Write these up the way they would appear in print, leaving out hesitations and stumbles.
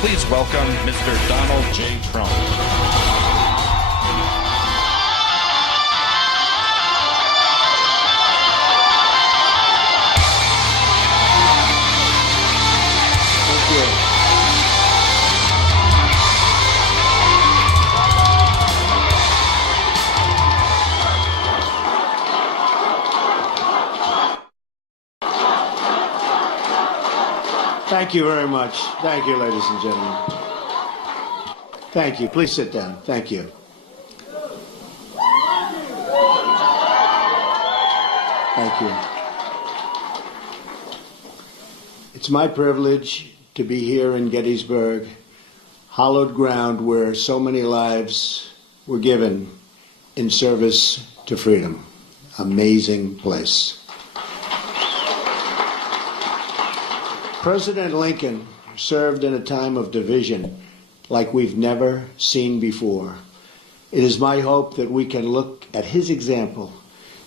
Please welcome Mr. Donald J. Trump. Thank you very much. Thank you, ladies and gentlemen. Thank you. Please sit down. Thank you. Thank you. It's my privilege to be here in Gettysburg, hallowed ground where so many lives were given in service to freedom. Amazing place. President Lincoln served in a time of division like we've never seen before. It is my hope that we can look at his example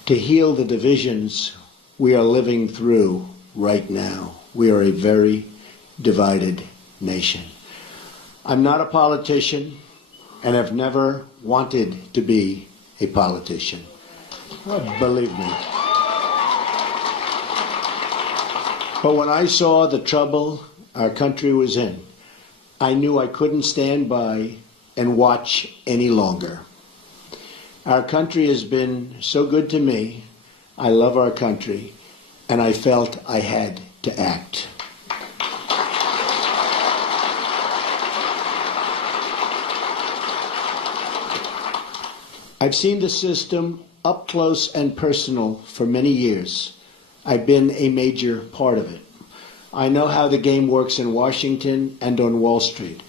to heal the divisions we are living through right now. We are a very divided nation. I'm not a politician and have never wanted to be a politician. Believe me. But when I saw the trouble our country was in, I knew I couldn't stand by and watch any longer. Our country has been so good to me. I love our country, and I felt I had to act. I've seen the system up close and personal for many years. I've been a major part of it. I know how the game works in Washington and on Wall Street,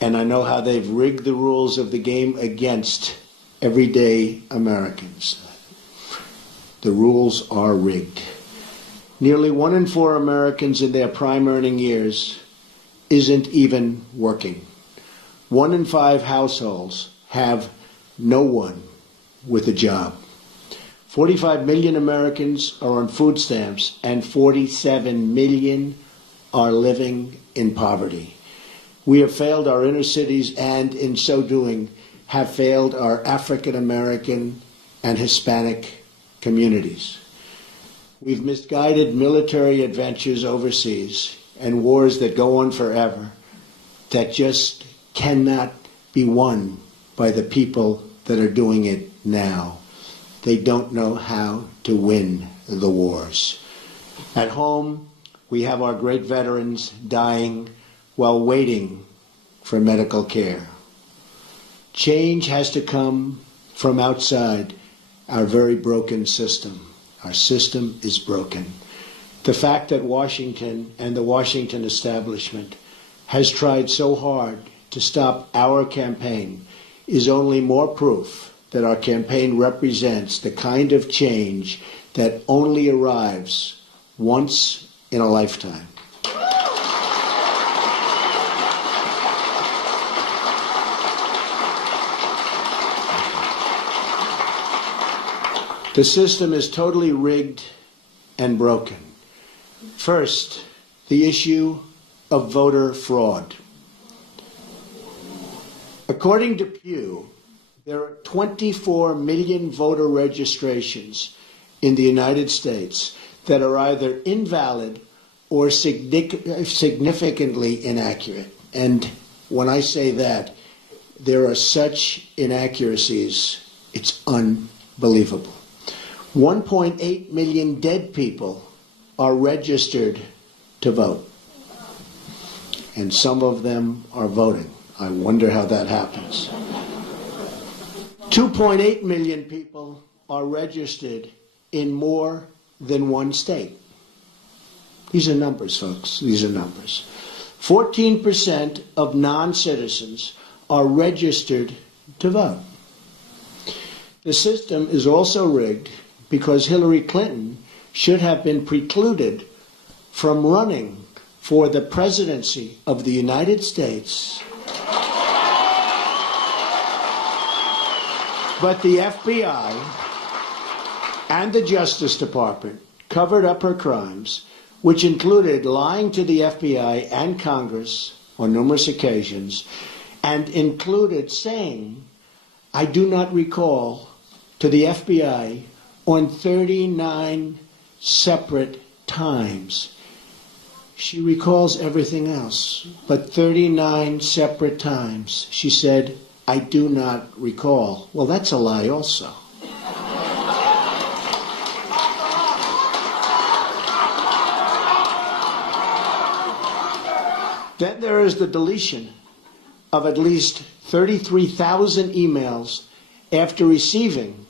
and I know how they've rigged the rules of the game against everyday Americans. The rules are rigged. Nearly 1 in 4 Americans in their prime earning years isn't even working. 1 in 5 households have no one with a job. 45 million Americans are on food stamps, and 47 million are living in poverty. We have failed our inner cities, and in so doing, have failed our African American and Hispanic communities. We've misguided military adventures overseas and wars that go on forever that just cannot be won by the people that are doing it now. They don't know how to win the wars. At home, we have our great veterans dying while waiting for medical care. Change has to come from outside our very broken system. Our system is broken. The fact that Washington and the Washington establishment has tried so hard to stop our campaign is only more proof that our campaign represents the kind of change that only arrives once in a lifetime. The system is totally rigged and broken. First, the issue of voter fraud. According to Pew, there are 24 million voter registrations in the United States that are either invalid or significantly inaccurate. And when I say that, there are such inaccuracies, it's unbelievable. 1.8 million dead people are registered to vote, and some of them are voting. I wonder how that happens. 2.8 million people are registered in more than one state. These are numbers, folks. These are numbers. 14% of non-citizens are registered to vote. The system is also rigged because Hillary Clinton should have been precluded from running for the presidency of the United States. But the FBI and the Justice Department covered up her crimes, which included lying to the FBI and Congress on numerous occasions and included saying, I do not recall, to the FBI on 39 separate times. She recalls everything else, but 39 separate times she said, I do not recall. Well, that's a lie also. Then there is the deletion of at least 33,000 emails after receiving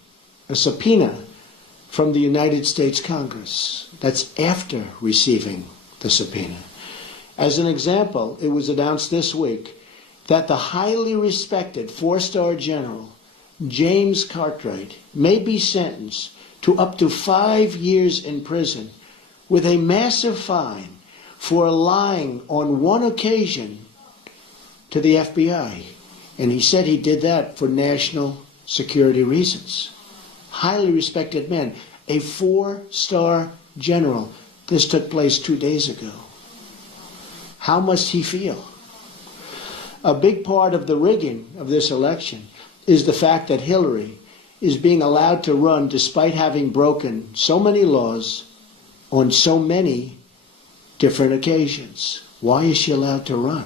a subpoena from the United States Congress. That's after receiving the subpoena. As an example, it was announced this week that the highly respected four-star general James Cartwright may be sentenced to up to 5 years in prison with a massive fine for lying on one occasion to the FBI. And he said he did that for national security reasons. Highly respected man, a four-star general. This took place 2 days ago. How must he feel? A big part of the rigging of this election is the fact that Hillary is being allowed to run despite having broken so many laws on so many different occasions. Why is she allowed to run?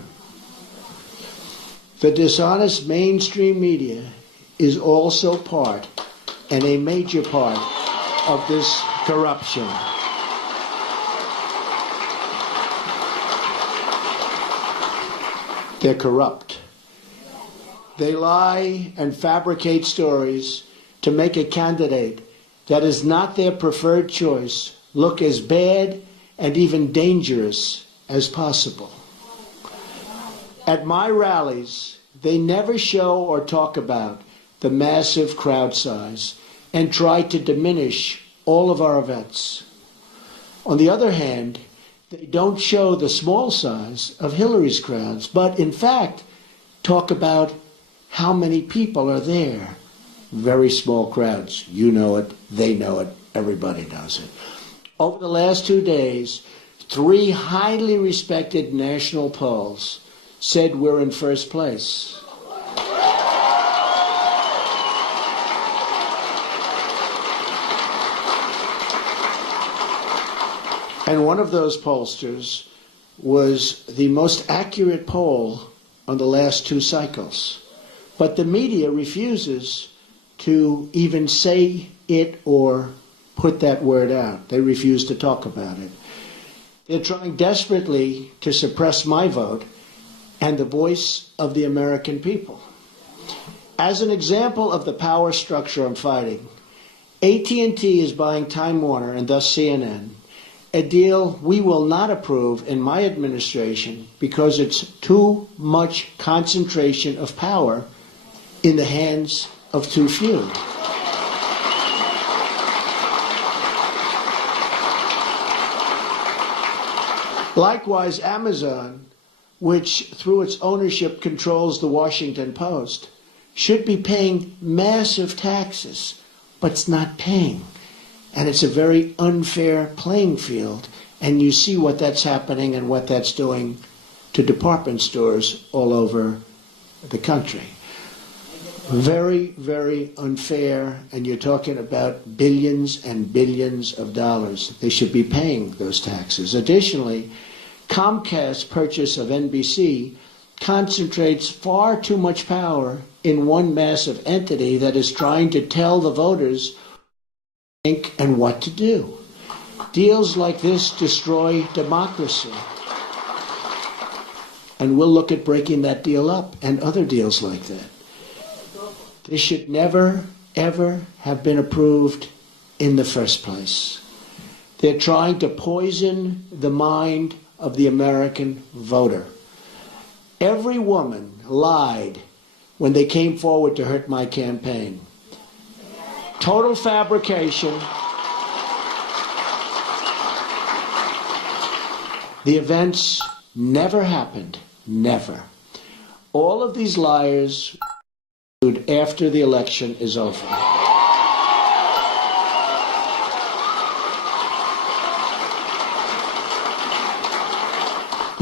The dishonest mainstream media is also part, and a major part, of this corruption. They're corrupt. They lie and fabricate stories to make a candidate that is not their preferred choice look as bad and even dangerous as possible. At my rallies, they never show or talk about the massive crowd size and try to diminish all of our events. On the other hand, they don't show the small size of Hillary's crowds, but in fact talk about how many people are there. Very small crowds. You know it, they know it, everybody knows it. Over the last 2 days, 3 highly respected national polls said we're in first place. And one of those pollsters was the most accurate poll on the last 2 cycles. But the media refuses to even say it or put that word out. They refuse to talk about it. They're trying desperately to suppress my vote and the voice of the American people. As an example of the power structure I'm fighting, AT&T is buying Time Warner and thus CNN, a deal we will not approve in my administration because it's too much concentration of power in the hands of too few. Likewise, Amazon, which through its ownership controls the Washington Post, should be paying massive taxes, but it's not paying. And it's a very unfair playing field. And you see what that's happening and what that's doing to department stores all over the country. Very, very unfair. And you're talking about billions and billions of dollars. They should be paying those taxes. Additionally, Comcast's purchase of NBC concentrates far too much power in one massive entity that is trying to tell the voters think and what to do. Deals like this destroy democracy. And we'll look at breaking that deal up and other deals like that. This should never, ever have been approved in the first place. They're trying to poison the mind of the American voter. Every woman lied when they came forward to hurt my campaign. Total fabrication. The events never happened. Never. All of these liars after the election is over.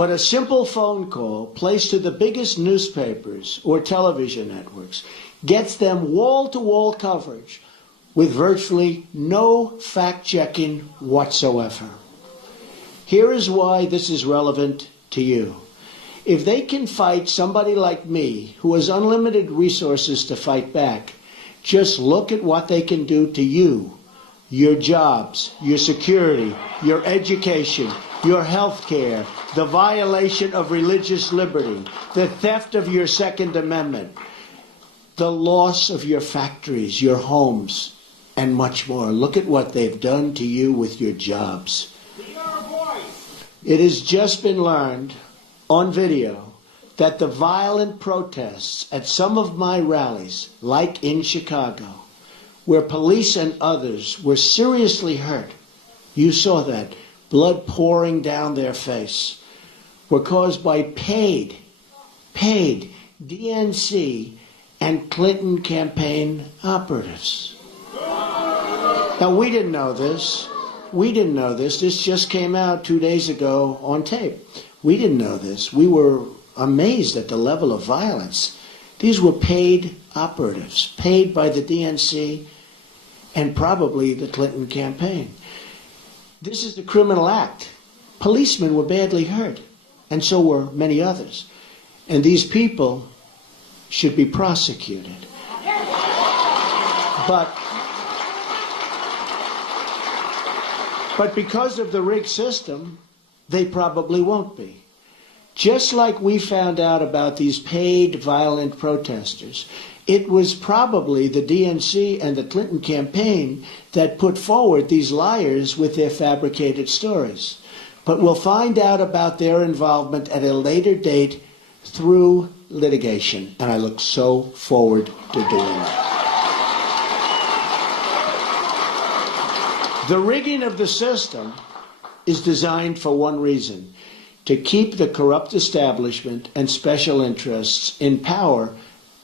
But a simple phone call placed to the biggest newspapers or television networks gets them wall-to-wall coverage with virtually no fact-checking whatsoever. Here is why this is relevant to you. If they can fight somebody like me, who has unlimited resources to fight back, just look at what they can do to you, your jobs, your security, your education, your health care, the violation of religious liberty, the theft of your Second Amendment, the loss of your factories, your homes, and much more. Look at what they've done to you with your jobs. It has just been learned on video that the violent protests at some of my rallies, like in Chicago, where police and others were seriously hurt, you saw that, blood pouring down their face, were caused by paid DNC and Clinton campaign operatives. Now, we didn't know this. This just came out 2 days ago on tape. We didn't know this. We were amazed at the level of violence. These were paid operatives, paid by the DNC and probably the Clinton campaign. This is the criminal act. Policemen were badly hurt, and so were many others. And these people should be prosecuted. But because of the rigged system, they probably won't be. Just like we found out about these paid violent protesters, it was probably the DNC and the Clinton campaign that put forward these liars with their fabricated stories. But we'll find out about their involvement at a later date through litigation, and I look so forward to doing that. The rigging of the system is designed for one reason: to keep the corrupt establishment and special interests in power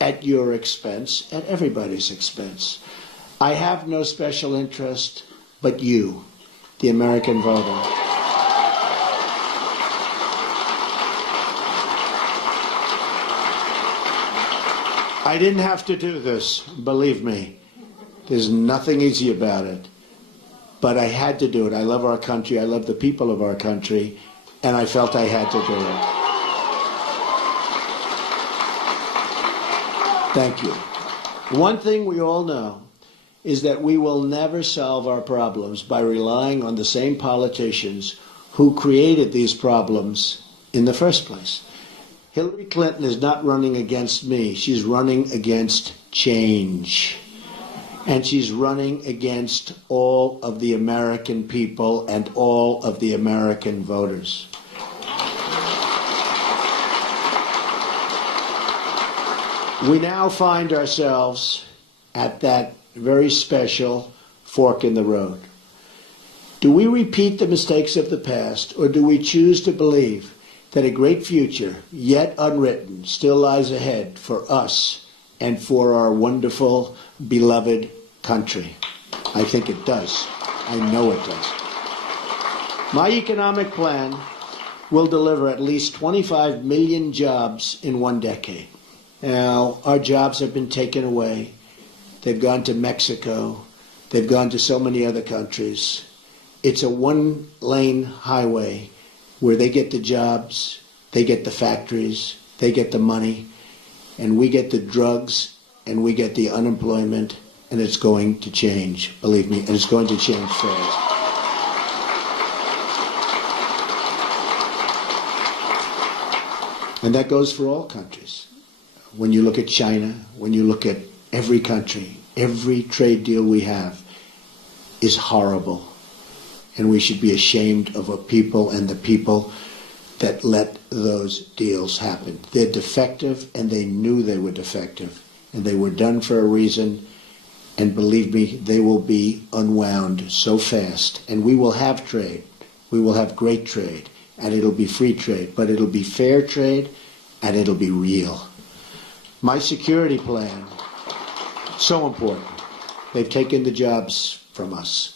at your expense, at everybody's expense. I have no special interest but you, the American voter. I didn't have to do this, believe me. There's nothing easy about it. But I had to do it. I love our country. I love the people of our country. And I felt I had to do it. Thank you. One thing we all know is that we will never solve our problems by relying on the same politicians who created these problems in the first place. Hillary Clinton is not running against me. She's running against change. And she's running against all of the American people and all of the American voters. We now find ourselves at that very special fork in the road. Do we repeat the mistakes of the past, or do we choose to believe that a great future, yet unwritten, still lies ahead for us and for our wonderful, beloved country? I think it does. I know it does. My economic plan will deliver at least 25 million jobs in 1 decade. Now, our jobs have been taken away. They've gone to Mexico. They've gone to so many other countries. It's a one-lane highway where they get the jobs, they get the factories, they get the money, and we get the drugs, and we get the unemployment, and it's going to change, believe me, and it's going to change fast. And that goes for all countries. When you look at China, when you look at every country, every trade deal we have is horrible. And we should be ashamed of a people and the people that let those deals happen. They're defective, and they knew they were defective. And they were done for a reason. And believe me, they will be unwound so fast. And we will have trade. We will have great trade. And it'll be free trade. But it'll be fair trade, and it'll be real. My security plan, so important. They've taken the jobs from us.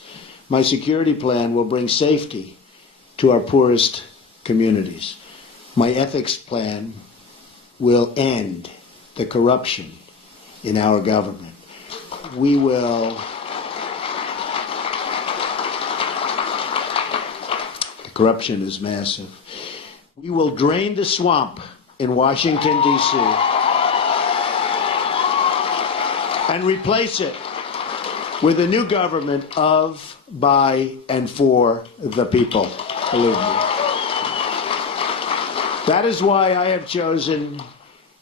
My security plan will bring safety to our poorest communities. My ethics plan will end the corruption in our government. We will the corruption is massive. We will drain the swamp in Washington, D.C. and replace it with a new government of, by, and for the people. Believe me. That is why I have chosen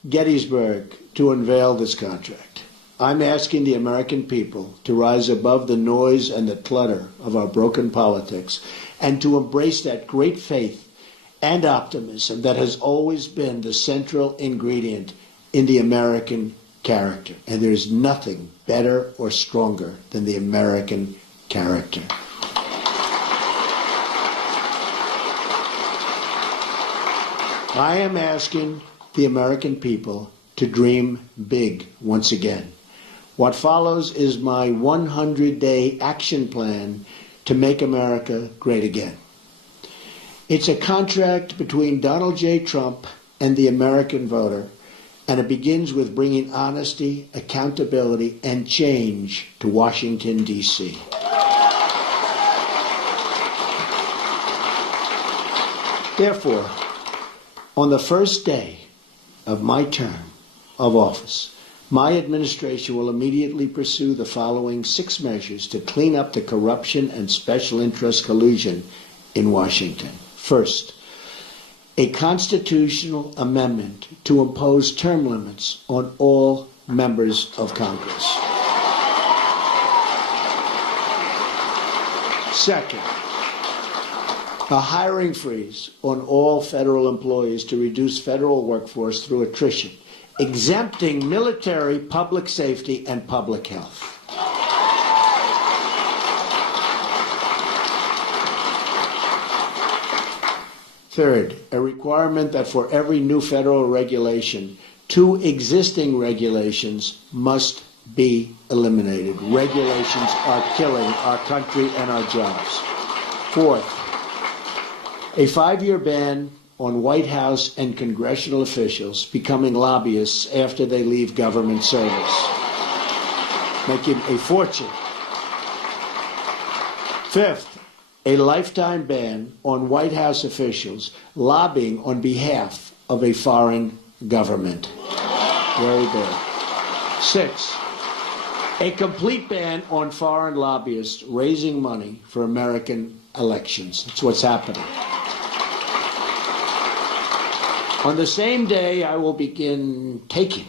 Gettysburg to unveil this contract. I'm asking the American people to rise above the noise and the clutter of our broken politics and to embrace that great faith and optimism that has always been the central ingredient in the American character. And there's nothing better or stronger than the American character. I am asking the American people to dream big once again. What follows is my 100-day action plan to make America great again. It's a contract between Donald J. Trump and the American voter, and it begins with bringing honesty, accountability, and change to Washington, D.C. Therefore, on the first day of my term of office, my administration will immediately pursue the following 6 measures to clean up the corruption and special interest collusion in Washington. First, a constitutional amendment to impose term limits on all members of Congress. Second, a hiring freeze on all federal employees to reduce federal workforce through attrition, exempting military, public safety, and public health. Third, a requirement that for every new federal regulation, 2 existing regulations must be eliminated. Regulations are killing our country and our jobs. Fourth, a 5-year ban on White House and congressional officials becoming lobbyists after they leave government service, making a fortune. Fifth, a lifetime ban on White House officials lobbying on behalf of a foreign government. Very bad. 6, a complete ban on foreign lobbyists raising money for American elections. That's what's happening. On the same day, I will begin taking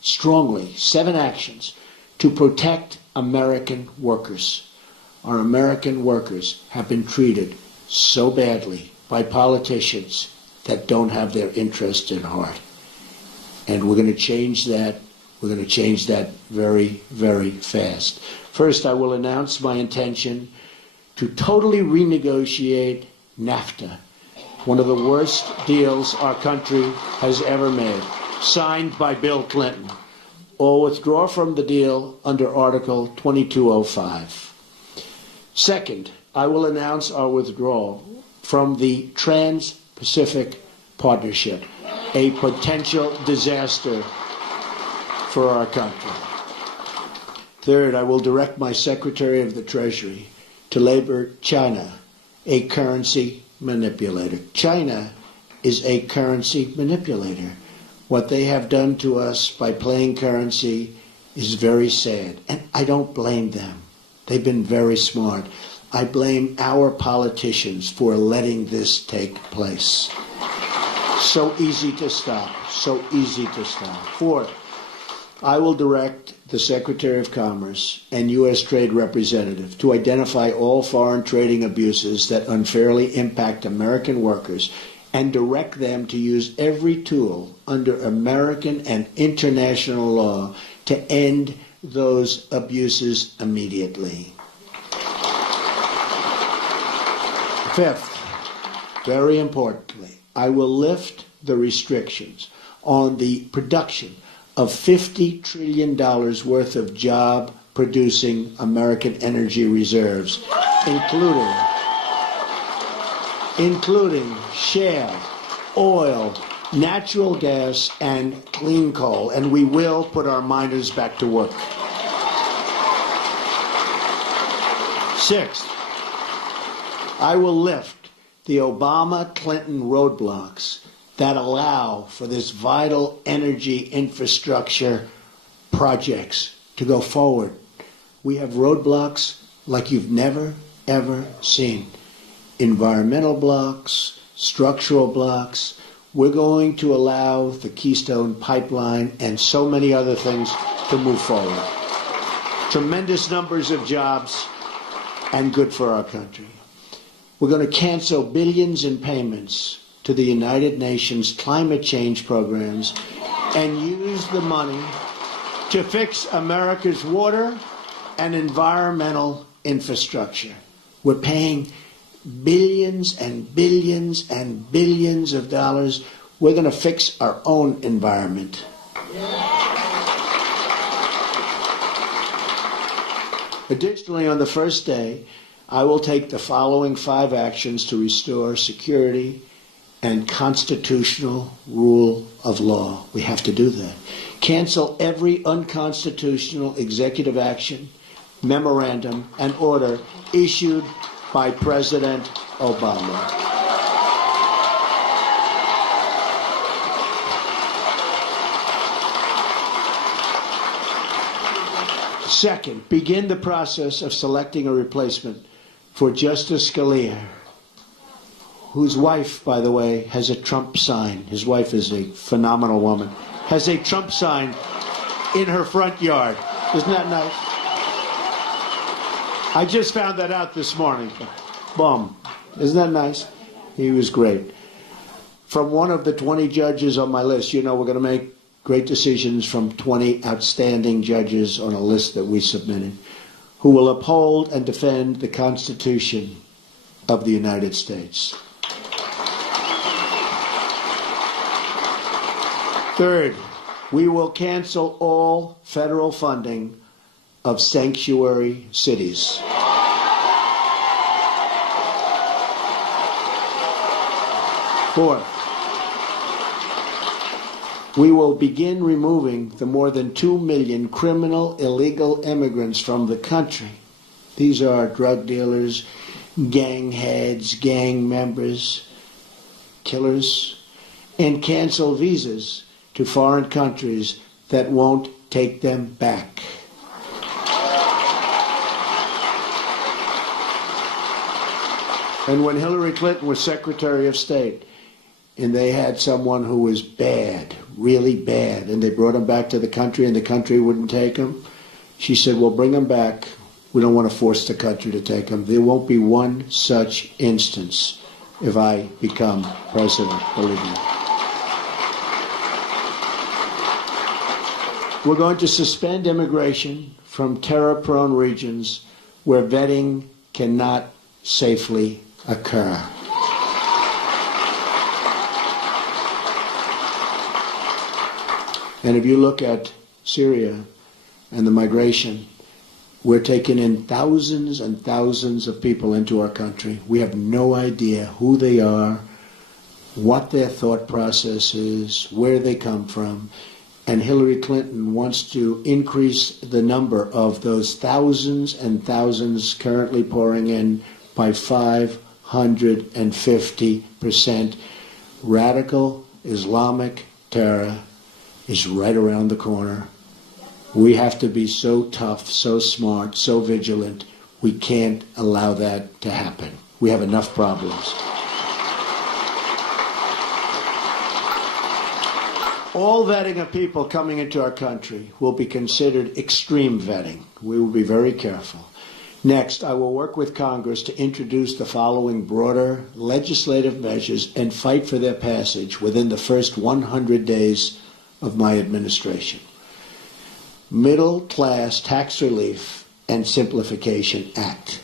strongly 7 actions to protect American workers. Our American workers have been treated so badly by politicians that don't have their interest in heart. And we're going to change that. We're going to change that very, very fast. First, I will announce my intention to totally renegotiate NAFTA, one of the worst deals our country has ever made, signed by Bill Clinton, or withdraw from the deal under Article 2205. Second, I will announce our withdrawal from the Trans-Pacific Partnership, a potential disaster for our country. Third, I will direct my Secretary of the Treasury to label China a currency manipulator. China is a currency manipulator. What they have done to us by playing currency is very sad, and I don't blame them. They've been very smart. I blame our politicians for letting this take place. So easy to stop. So easy to stop. Fourth, I will direct the Secretary of Commerce and U.S. Trade Representative to identify all foreign trading abuses that unfairly impact American workers and direct them to use every tool under American and international law to end those abuses immediately. Fifth, very importantly, I will lift the restrictions on the production of $50 trillion worth of job-producing American energy reserves, including including shale, oil, natural gas, and clean coal, and we will put our miners back to work. Sixth, I will lift the Obama-Clinton roadblocks that allow for this vital energy infrastructure projects to go forward. We have roadblocks like you've never, ever seen. Environmental blocks, structural blocks. We're going to allow the Keystone Pipeline and so many other things to move forward. Tremendous numbers of jobs and good for our country. We're going to cancel billions in payments to the United Nations climate change programs and use the money to fix America's water and environmental infrastructure. We're paying billions and billions and billions of dollars. We're going to fix our own environment. Additionally, on the first day, I will take the following 5 actions to restore security and constitutional rule of law. We have to do that. Cancel every unconstitutional executive action, memorandum, and order issued by President Obama. Second, begin the process of selecting a replacement for Justice Scalia, whose wife, by the way, has a Trump sign. His wife is a phenomenal woman. Has a Trump sign in her front yard. Isn't that nice? I just found that out this morning. Boom. Isn't that nice? He was great. From one of the 20 judges on my list, you know we're going to make great decisions from 20 outstanding judges on a list that we submitted, who will uphold and defend the Constitution of the United States. Third, we will cancel all federal funding of sanctuary cities. Fourth, we will begin removing the more than 2 million criminal illegal immigrants from the country. These are drug dealers, gang heads, gang members, killers, and cancel visas to foreign countries that won't take them back. And when Hillary Clinton was Secretary of State, and they had someone who was bad, really bad, and they brought him back to the country and the country wouldn't take him, she said, well, bring him back. We don't want to force the country to take him. There won't be one such instance if I become president, believe me. We're going to suspend immigration from terror-prone regions where vetting cannot safely occur. And if you look at Syria and the migration, we're taking in thousands and thousands of people into our country. We have no idea who they are, what their thought process is, where they come from. And Hillary Clinton wants to increase the number of those thousands and thousands currently pouring in by 550%. Radical Islamic terror is right around the corner. We have to be so tough, so smart, so vigilant. We can't allow that to happen. We have enough problems. All vetting of people coming into our country will be considered extreme vetting. We will be very careful. Next, I will work with Congress to introduce the following broader legislative measures and fight for their passage within the first 100 days of my administration. Middle Class Tax Relief and Simplification Act.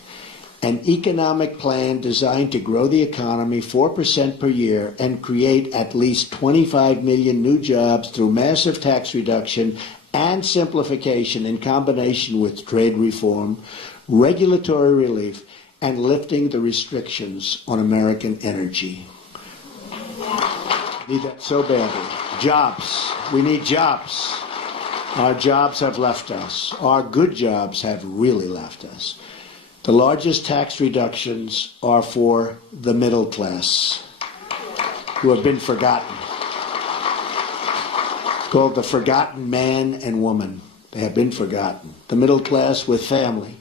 An economic plan designed to grow the economy 4% per year and create at least 25 million new jobs through massive tax reduction and simplification in combination with trade reform, regulatory relief, and lifting the restrictions on American energy. Need that so badly. Jobs. We need jobs. Our jobs have left us. Our good jobs have really left us. The largest tax reductions are for the middle class, who have been forgotten. Called the forgotten man and woman. They have been forgotten. The middle class with family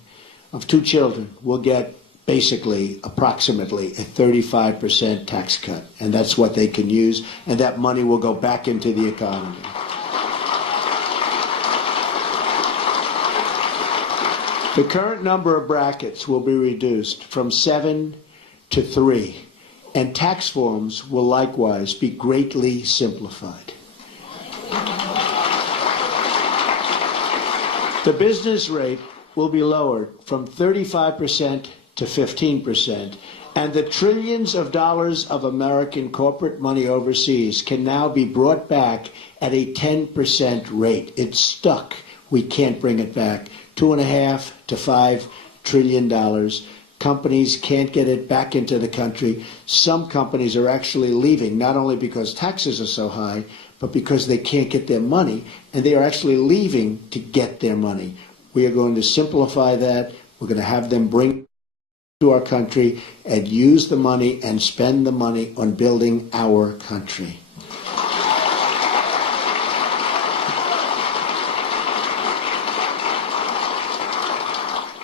of 2 children will get basically approximately a 35% tax cut, and that's what they can use, and that money will go back into the economy. The current number of brackets will be reduced from 7 to 3, and tax forms will likewise be greatly simplified. The business rate will be lowered from 35% to 15%, and the trillions of dollars of American corporate money overseas can now be brought back at a 10% rate. It's stuck. We can't bring it back. $2.5 to $5 trillion. Companies can't get it back into the country. Some companies are actually leaving, not only because taxes are so high, but because they can't get their money, and they are actually leaving to get their money. We are going to simplify that. We're going to have them bring to our country and use the money and spend the money on building our country.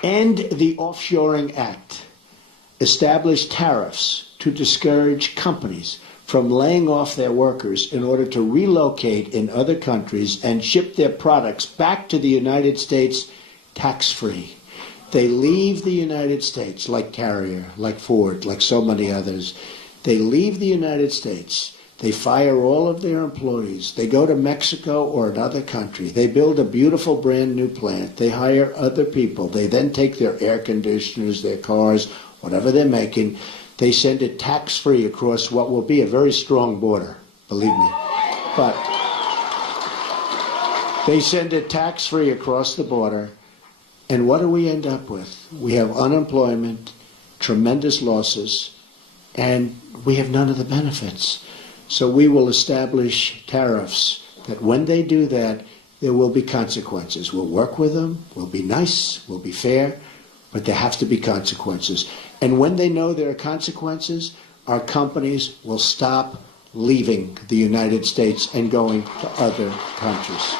End the Offshoring Act. Establish tariffs to discourage companies from laying off their workers in order to relocate in other countries and ship their products back to the United States tax-free. They leave the United States, like Carrier, like Ford, like so many others. They leave the United States. They fire all of their employees. They go to Mexico or another country. They build a beautiful brand new plant. They hire other people. They then take their air conditioners, their cars, whatever they're making. They send it tax-free across what will be a very strong border, believe me. But they send it tax-free across the border. And what do we end up with? We have unemployment, tremendous losses, and we have none of the benefits. So we will establish tariffs that when they do that, there will be consequences. We'll work with them, we'll be nice, we'll be fair, but there have to be consequences. And when they know there are consequences, our companies will stop leaving the United States and going to other countries.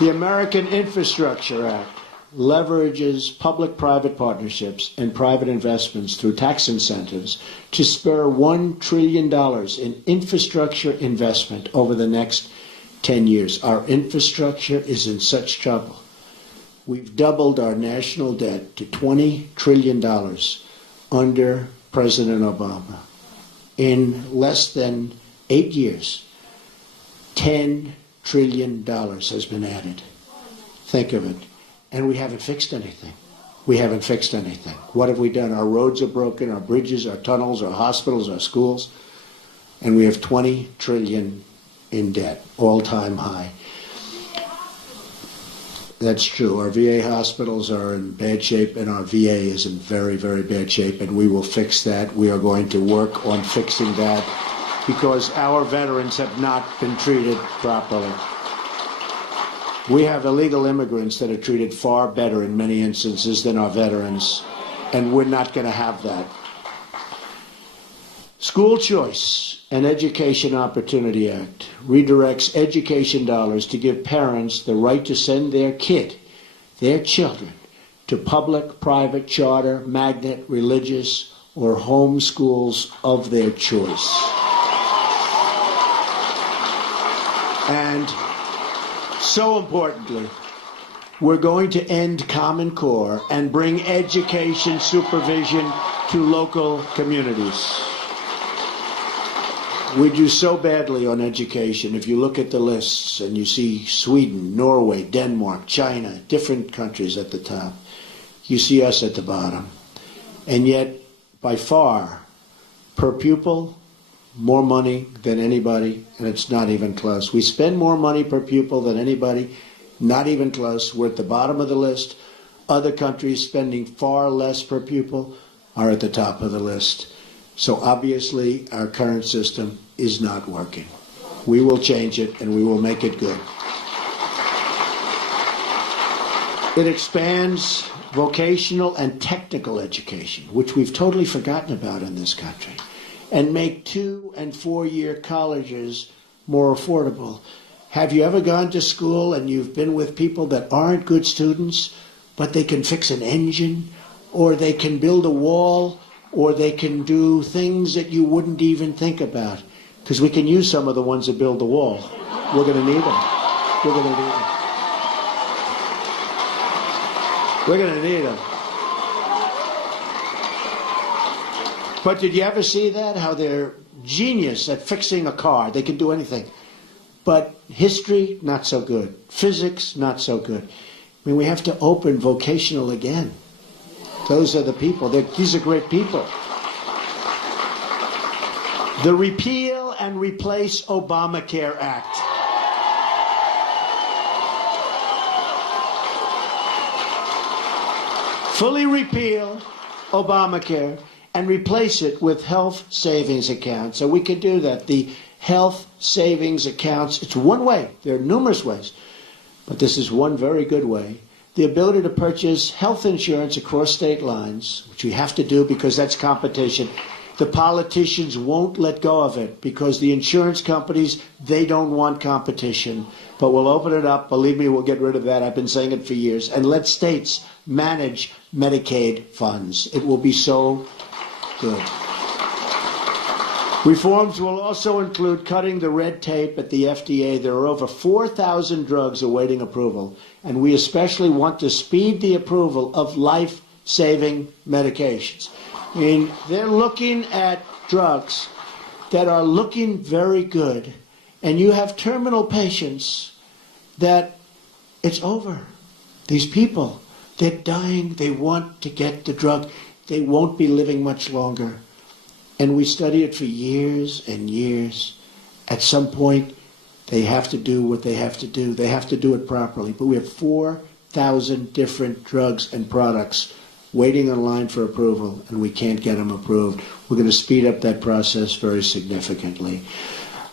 The American Infrastructure Act leverages public-private partnerships and private investments through tax incentives to spur $1 trillion in infrastructure investment over the next 10 years. Our infrastructure is in such trouble. We've doubled our national debt to $20 trillion under President Obama. In less than 8 years, $10 trillion has been added. Think of it. And we haven't fixed anything. We haven't fixed anything. What have we done? Our roads are broken, our bridges, our tunnels, our hospitals, our schools, and we have $20 trillion in debt, all-time high. That's true. Our VA hospitals are in bad shape, and our VA is in very, very bad shape, and we will fix that. We are going to work on fixing that because our veterans have not been treated properly. We have illegal immigrants that are treated far better in many instances than our veterans, and we're not going to have that. School Choice and Education Opportunity Act redirects education dollars to give parents the right to send their children, to public, private, charter, magnet, religious, or home schools of their choice. And so importantly, we're going to end Common Core and bring education supervision to local communities. We do so badly on education. If you look at the lists and you see Sweden, Norway, Denmark, China, different countries at the top, you see us at the bottom. And yet, by far, per pupil, more money than anybody, and it's not even close. We spend more money per pupil than anybody, not even close. We're at the bottom of the list. Other countries spending far less per pupil are at the top of the list. So obviously, our current system is not working. We will change it, and we will make it good. It expands vocational and technical education, which we've totally forgotten about in this country, and make 2- and 4-year colleges more affordable. Have you ever gone to school and you've been with people that aren't good students, but they can fix an engine, or they can build a wall, or they can do things that you wouldn't even think about? Because we can use some of the ones that build the wall. We're going to need them. We're going to need them. We're going to need them. But did you ever see that? How they're genius at fixing a car. They can do anything. But history, not so good. Physics, not so good. I mean, we have to open vocational again. Those are the people. These are great people. The Repeal and Replace Obamacare Act. Fully repeal Obamacare and replace it with health savings accounts. So we can do that. The health savings accounts, it's one way. There are numerous ways, but this is one very good way. The ability to purchase health insurance across state lines, which we have to do because that's competition. The politicians won't let go of it because the insurance companies, they don't want competition. But we'll open it up. Believe me, we'll get rid of that. I've been saying it for years. And let states manage Medicaid funds. It will be so good. Reforms will also include cutting the red tape at the FDA. There are over 4,000 drugs awaiting approval, and we especially want to speed the approval of life-saving medications. I mean, they're looking at drugs that are looking very good, and you have terminal patients that it's over. These people, they're dying. They want to get the drug. They won't be living much longer. And we study it for years and years. At some point, they have to do what they have to do. They have to do it properly. But we have 4,000 different drugs and products waiting in line for approval, and we can't get them approved. We're going to speed up that process very significantly.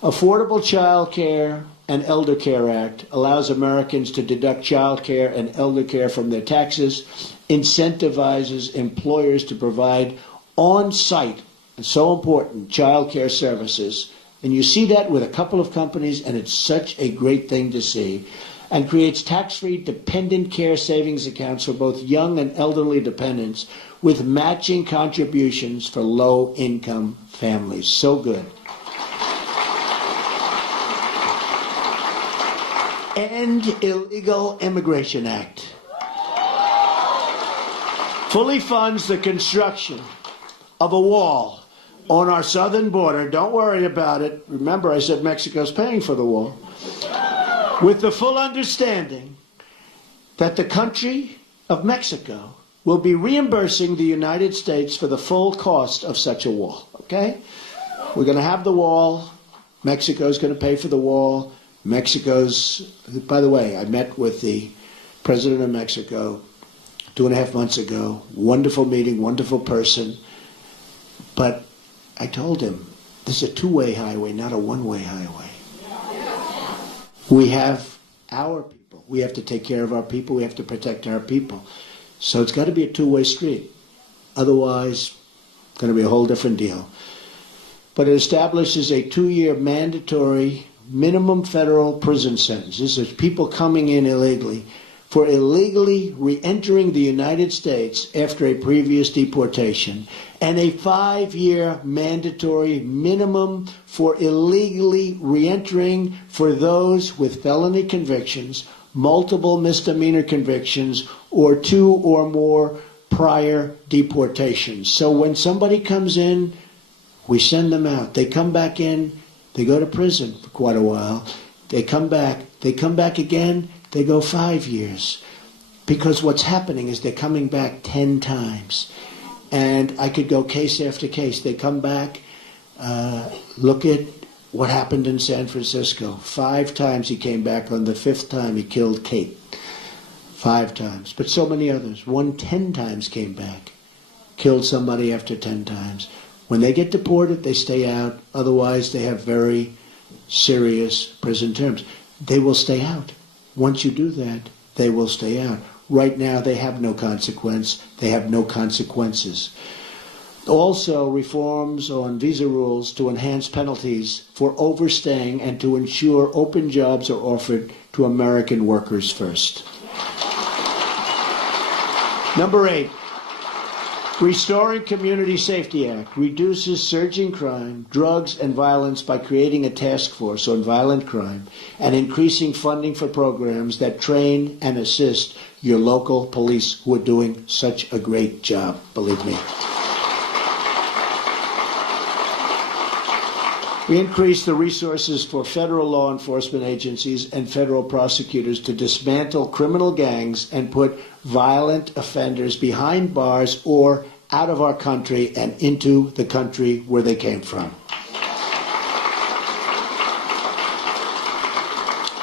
Affordable Child Care and Elder Care Act allows Americans to deduct child care and elder care from their taxes, incentivizes employers to provide on-site, and so important, child care services. And you see that with a couple of companies, and it's such a great thing to see. And creates tax-free dependent care savings accounts for both young and elderly dependents with matching contributions for low-income families. So good. End Illegal Immigration Act. Fully funds the construction of a wall on our southern border. Don't worry about it. Remember, I said Mexico's paying for the wall. With the full understanding that the country of Mexico will be reimbursing the United States for the full cost of such a wall, okay? We're going to have the wall. Mexico's going to pay for the wall. By the way, I met with the president of Mexico 2.5 months ago. Wonderful meeting, wonderful person. But I told him, this is a two-way highway, not a one-way highway. We have our people. We have to take care of our people. We have to protect our people. So it's got to be a two-way street. Otherwise, it's going to be a whole different deal. But it establishes a 2-year mandatory minimum federal prison sentence. This is people coming in illegally for illegally re-entering the United States after a previous deportation, and a 5-year mandatory minimum for illegally re-entering for those with felony convictions, multiple misdemeanor convictions, or 2 or more prior deportations. So when somebody comes in, we send them out. They come back in, they go to prison for quite a while. They come back again, they go 5 years. Because what's happening is they're coming back 10 times. And I could go case after case. They come back, look at what happened in San Francisco. 5 times he came back. On the 5th time, he killed Kate. 5 times. But so many others. One 10 times came back. Killed somebody after 10 times. When they get deported, they stay out. Otherwise, they have very serious prison terms. They will stay out. Once you do that, they will stay out. Right now, they have no consequence. They have no consequences. Also, reforms on visa rules to enhance penalties for overstaying and to ensure open jobs are offered to American workers first. Number 8. Restoring Community Safety Act reduces surging crime, drugs, and violence by creating a task force on violent crime and increasing funding for programs that train and assist your local police who are doing such a great job, believe me. We increase the resources for federal law enforcement agencies and federal prosecutors to dismantle criminal gangs and put violent offenders behind bars or out of our country and into the country where they came from.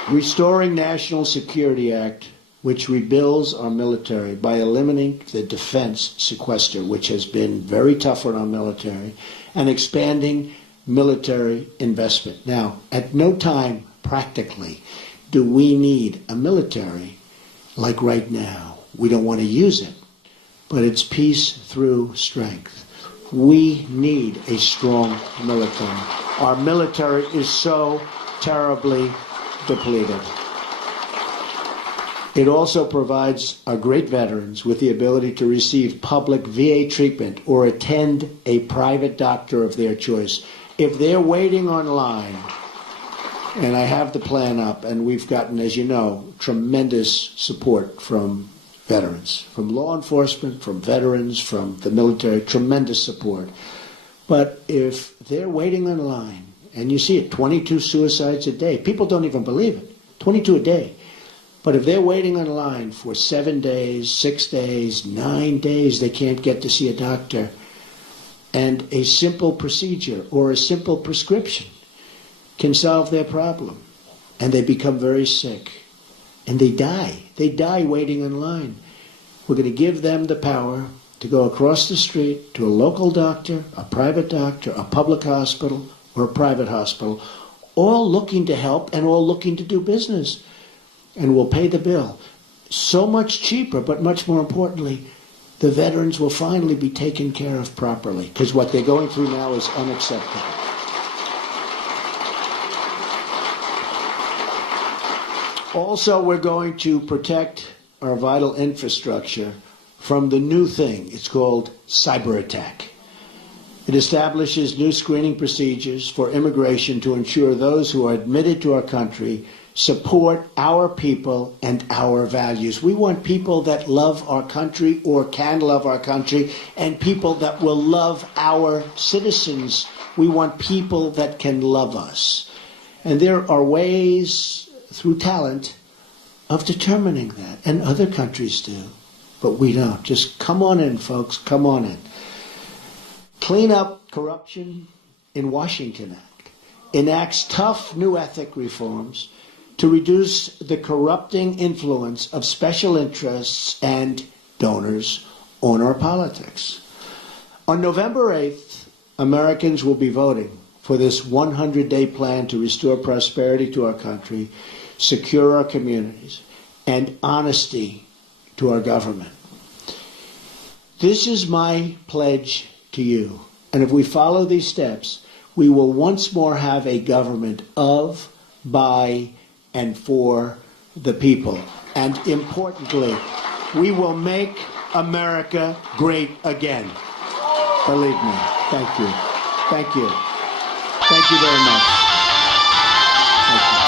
Restoring National Security Act, which rebuilds our military by eliminating the defense sequester, which has been very tough on our military, and expanding military investment. Now, at no time, practically, do we need a military like right now. We don't want to use it, but it's peace through strength. We need a strong military. Our military is so terribly depleted. It also provides our great veterans with the ability to receive public VA treatment or attend a private doctor of their choice. If they're waiting online, and I have the plan up, and we've gotten, as you know, tremendous support from veterans, from law enforcement, from veterans, from the military, tremendous support. But if they're waiting online, and you see it, 22 suicides a day, people don't even believe it, 22 a day. But if they're waiting online for 7 days, 6 days, 9 days, they can't get to see a doctor, and a simple procedure or a simple prescription can solve their problem. And they become very sick. And they die. They die waiting in line. We're going to give them the power to go across the street to a local doctor, a private doctor, a public hospital, or a private hospital, all looking to help and all looking to do business. And we'll pay the bill. So much cheaper, but much more importantly, the veterans will finally be taken care of properly, because what they're going through now is unacceptable. Also, we're going to protect our vital infrastructure from the new thing. It's called cyber attack. It establishes new screening procedures for immigration to ensure those who are admitted to our country support our people and our values. We want people that love our country or can love our country, and people that will love our citizens. We want people that can love us. And there are ways through talent of determining that, and other countries do, but we don't. Just come on in, folks, come on in. Clean up corruption in Washington Act enacts tough new ethic reforms to reduce the corrupting influence of special interests and donors on our politics. On November 8th, Americans will be voting for this 100-day plan to restore prosperity to our country, secure our communities, and honesty to our government. This is my pledge to you. And if we follow these steps, we will once more have a government of, by, and for the people. And importantly, we will make America great again. Believe me. Thank you. Thank you. Thank you very much. Thank you.